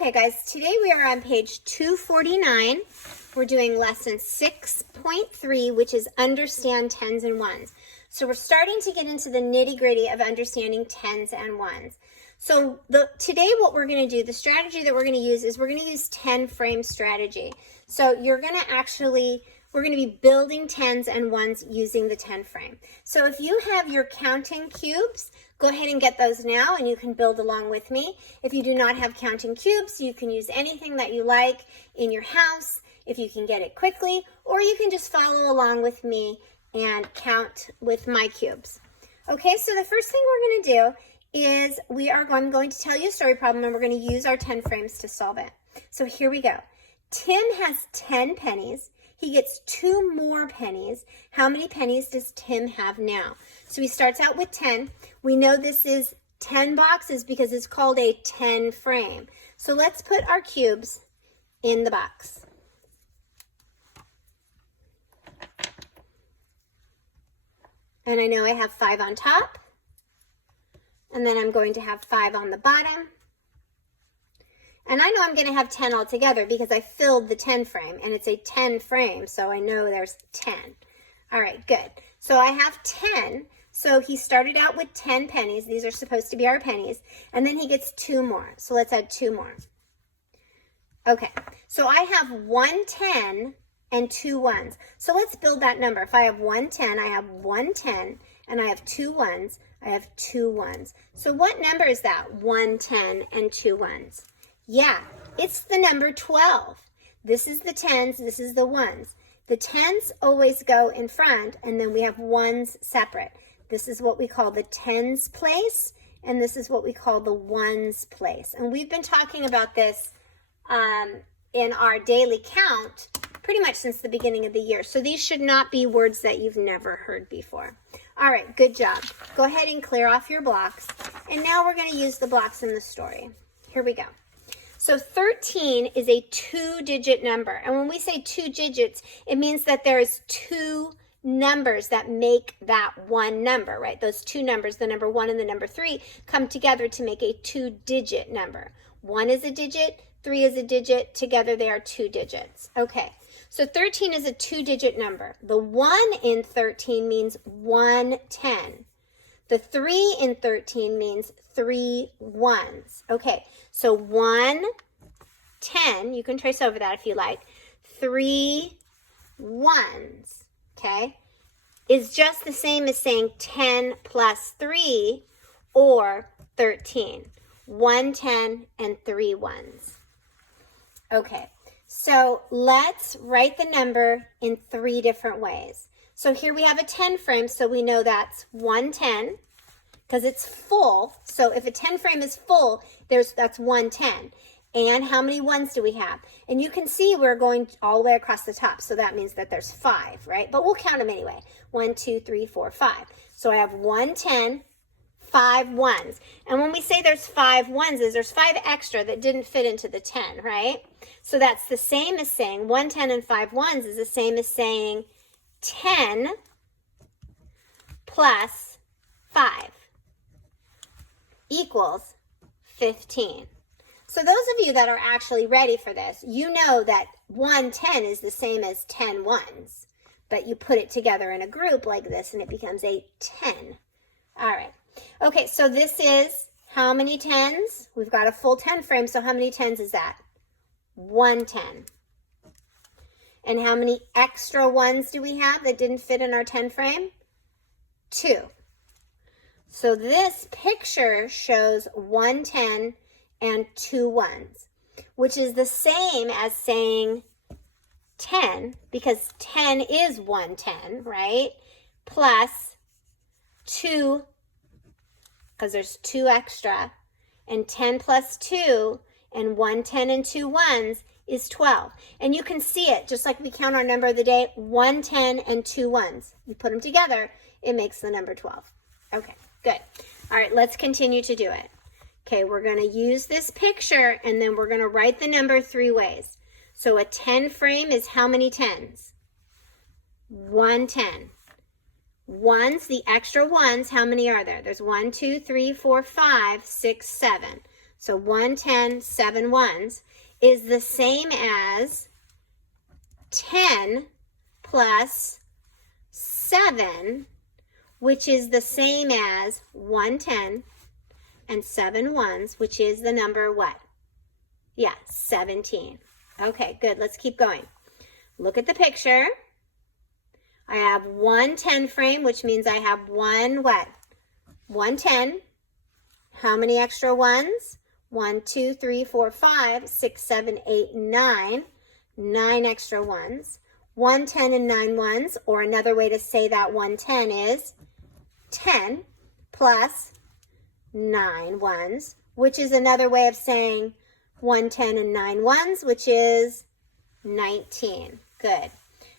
Okay guys, today we are on page 249. We're doing lesson 6.3, which is understand tens and ones. So we're starting to get into the nitty-gritty of understanding tens and ones. So today what we're going to do, the strategy that we're going to use is we're going to use 10 frame strategy. So we're going to be building tens and ones using the 10 frame. So if you have your counting cubes, go ahead and get those now and you can build along with me. If you do not have counting cubes, you can use anything that you like in your house if you can get it quickly, or you can just follow along with me and count with my cubes. Okay, so the first thing we're going to do is I'm going to tell you a story problem and we're going to use our 10 frames to solve it. So here we go. Tim has 10 pennies. He gets 2 more pennies. How many pennies does Tim have now? So he starts out with 10. We know this is 10 boxes because it's called a 10 frame. So let's put our cubes in the box. And I know I have 5 on top. And then I'm going to have 5 on the bottom. And I know I'm going to have 10 altogether because I filled the 10 frame and it's a 10 frame, so I know there's 10. All right, good. So I have 10. So he started out with 10 pennies. These are supposed to be our pennies. And then he gets 2 more. So let's add 2 more. Okay, so I have 1 10 and 2 ones. So let's build that number. If I have 1 10, I have 1 10, and I have 2 ones, I have 2 ones. So what number is that? 1 10 and 2 ones. Yeah, it's the number 12. This is the tens, this is the ones. The tens always go in front, and then we have ones separate. This is what we call the tens place, and this is what we call the ones place. And we've been talking about this in our daily count pretty much since the beginning of the year. So these should not be words that you've never heard before. All right, good job. Go ahead and clear off your blocks. And now we're going to use the blocks in the story. Here we go. So 13 is a 2-digit number. And when we say 2 digits, it means that there's 2 numbers that make that one number, right? Those 2 numbers, the number 1 and the number 3, come together to make a 2-digit number. 1 is a digit, 3 is a digit. Together they are 2 digits. Okay, so 13 is a 2-digit number. The 1 in 13 means 110. The 3 in 13 means 3 ones. Okay, so 1 10, you can trace over that if you like, 3 ones, okay, is just the same as saying 10 plus 3 or 13. 1 10 and 3 ones. Okay, so let's write the number in 3 different ways. So here we have a 10 frame, so we know that's 110 because it's full. So if a 10 frame is full, that's 110. And how many ones do we have? And you can see we're going all the way across the top, so that means that there's 5, right? But we'll count them anyway. 1, 2, 3, 4, 5. So I have 110, 5 ones. And when we say there's 5 ones, there's 5 extra that didn't fit into the 10, right? So that's the same as saying 110 and 5 ones is the same as saying 10 plus 5 equals 15. So those of you that are actually ready for this, you know that 110 is the same as 10 ones, but you put it together in a group like this and it becomes a 10. All right. Okay, so this is how many tens? We've got a full 10 frame, so how many tens is that? 110. And how many extra ones do we have that didn't fit in our 10 frame? 2. So this picture shows 110 and 2 ones, which is the same as saying 10, because 10 is 110, right? Plus 2, because there's 2 extra, and 10 plus 2, and 110 and 2 ones is 12. And you can see it, just like we count our number of the day, 110 and 2 ones. You put them together, it makes the number 12. Okay, good. All right, let's continue to do it. Okay, we're going to use this picture, and then we're going to write the number 3 ways. So a 10 frame is how many tens? 110. Ones, the extra ones, how many are there? There's 1, 2, 3, 4, 5, 6, 7. so 1, 10, 7 ones, is the same as 10 plus 7, which is the same as 1, 10 and 7 ones, which is the number what? Yeah, 17. Okay, good. Let's keep going. Look at the picture. I have 1 10 frame, which means I have one what? 1 10. How many extra ones? 1, 2, 3, 4, 5, 6, 7, 8, 9. 9 extra ones. 1 10 and 9 ones, or another way to say that 1 10 is 10 plus 9 ones, which is another way of saying 1 10 and 9 ones, which is 19. Good.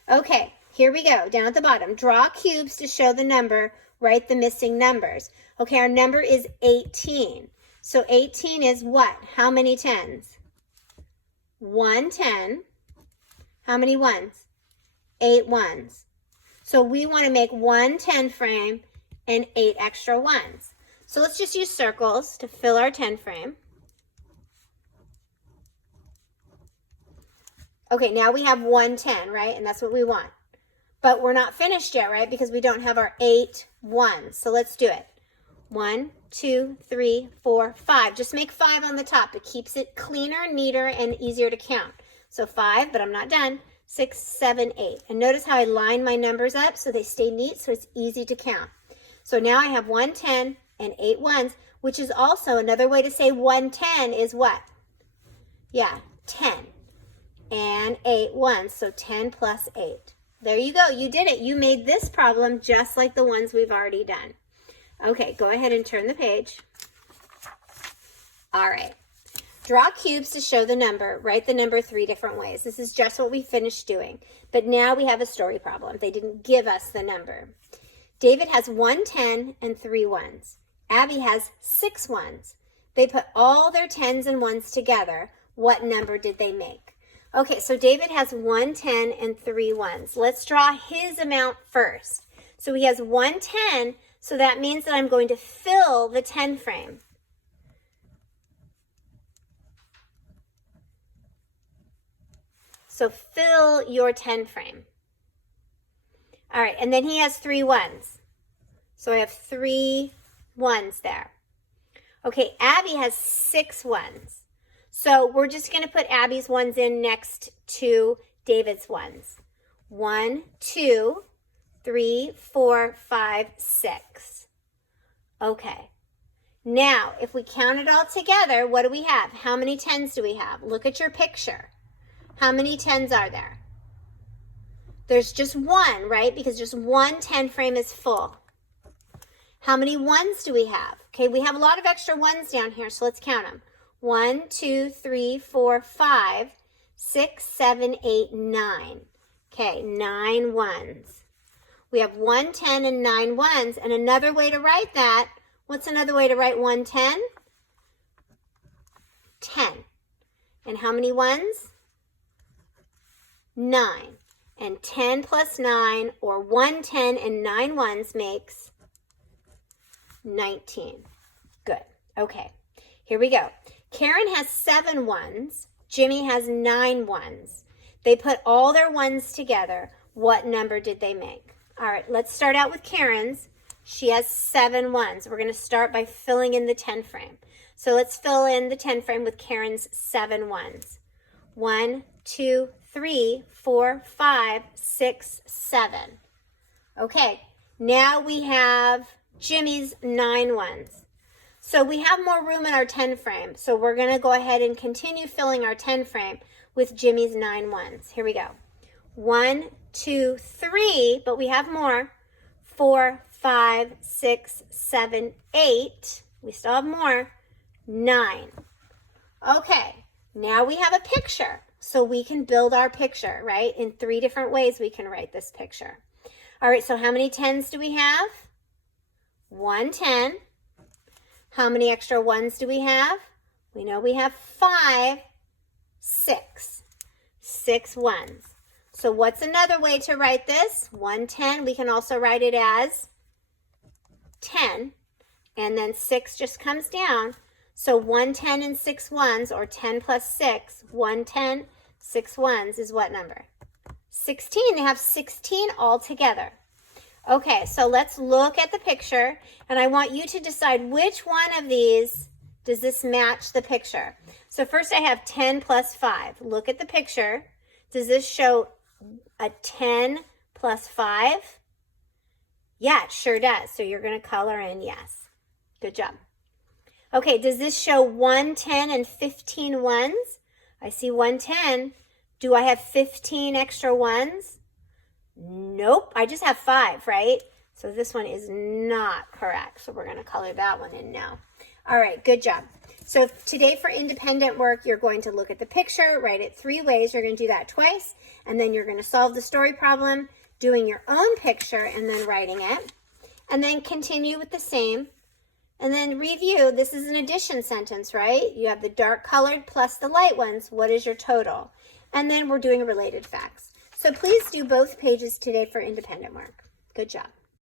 Okay, here we go. Down at the bottom, draw cubes to show the number, write the missing numbers. Okay, our number is 18. So 18 is what? How many tens? 1 10. How many ones? 8 ones. So we want to make 1 10 frame and 8 extra ones. So let's just use circles to fill our 10 frame. Okay, now we have 1 10, right? And that's what we want. But we're not finished yet, right? Because we don't have our 8 ones. So let's do it. 1, 2, 3, 4, 5. Just make 5 on the top. It keeps it cleaner, neater, and easier to count. So 5, but I'm not done. 6, 7, 8. And notice how I line my numbers up so they stay neat, so it's easy to count. So now I have 1 10 and 8 ones, which is also another way to say 1 10 is what? Yeah, 10 and 8 ones. So 10 plus 8. There you go. You did it. You made this problem just like the ones we've already done. Okay, go ahead and turn the page. All right. Draw cubes to show the number. Write the number 3 different ways. This is just what we finished doing. But now we have a story problem. They didn't give us the number. David has 1 10 and 3 ones. Abby has 6 ones. They put all their 10s and 1s together. What number did they make? Okay, so David has 1 10 and 3 ones. Let's draw his amount first. So he has 1 10, so that means that I'm going to fill the 10 frame. So fill your 10 frame. All right, and then he has 3 ones. So I have 3 ones there. Okay, Abby has 6 ones. So we're just going to put Abby's ones in next to David's ones. 1, 2, 3, 4, 5, 6. Okay. Now, if we count it all together, what do we have? How many 10s do we have? Look at your picture. How many 10s are there? There's just 1, right? Because just 1 10 frame is full. How many 1s do we have? Okay, we have a lot of extra 1s down here, so let's count them. 1, 2, 3, 4, 5, 6, 7, 8, 9. Okay, 9 1s. We have 1 10 and 9 1s, and another way to write that, what's another way to write 1 10? 10. And how many 1s? 9. And 10 plus 9, or 1 10 and 9 1s makes 19. Good. Okay, here we go. Karen has 7 1s. Jimmy has 9 1s. They put all their 1s together. What number did they make? All right, let's start out with Karen's. She has 7 1s. We're going to start by filling in the 10 frame. So let's fill in the 10 frame with Karen's 7 1s. 1, 2, 3, 4, 5, 6, 7. Okay, now we have Jimmy's 9 1s. So we have more room in our 10 frame. So we're going to go ahead and continue filling our 10 frame with Jimmy's 9 1s. Here we go. 1, 2, 3, but we have more. 4, 5, 6, 7, 8. We still have more. 9. Okay, now we have a picture. So we can build our picture, right? In 3 different ways we can write this picture. All right, so how many 10s do we have? 1 10. How many extra 1s do we have? We know we have 5, 6. 6 1s. So what's another way to write this? 1 10, we can also write it as 10. And then 6 just comes down. So 1 10 and 6 ones, or 10 plus 6, 1 10, 6 ones is what number? 16. They have 16 all together. Okay, so let's look at the picture, and I want you to decide which one of these does this match the picture. So first I have 10 plus 5. Look at the picture. Does this show a 10 plus 5? Yeah, it sure does. So you're going to color in yes. Good job. Okay, does this show 1 10 and 15 ones? I see 1 10. Do I have 15 extra ones? Nope, I just have 5, right? So this one is not correct. So we're going to color that one in no. All right, good job. So today for independent work, you're going to look at the picture, write it 3 ways. You're going to do that twice, and then you're going to solve the story problem, doing your own picture and then writing it. And then continue with the same. And then review. This is an addition sentence, right? You have the dark colored plus the light ones. What is your total? And then we're doing related facts. So please do both pages today for independent work. Good job.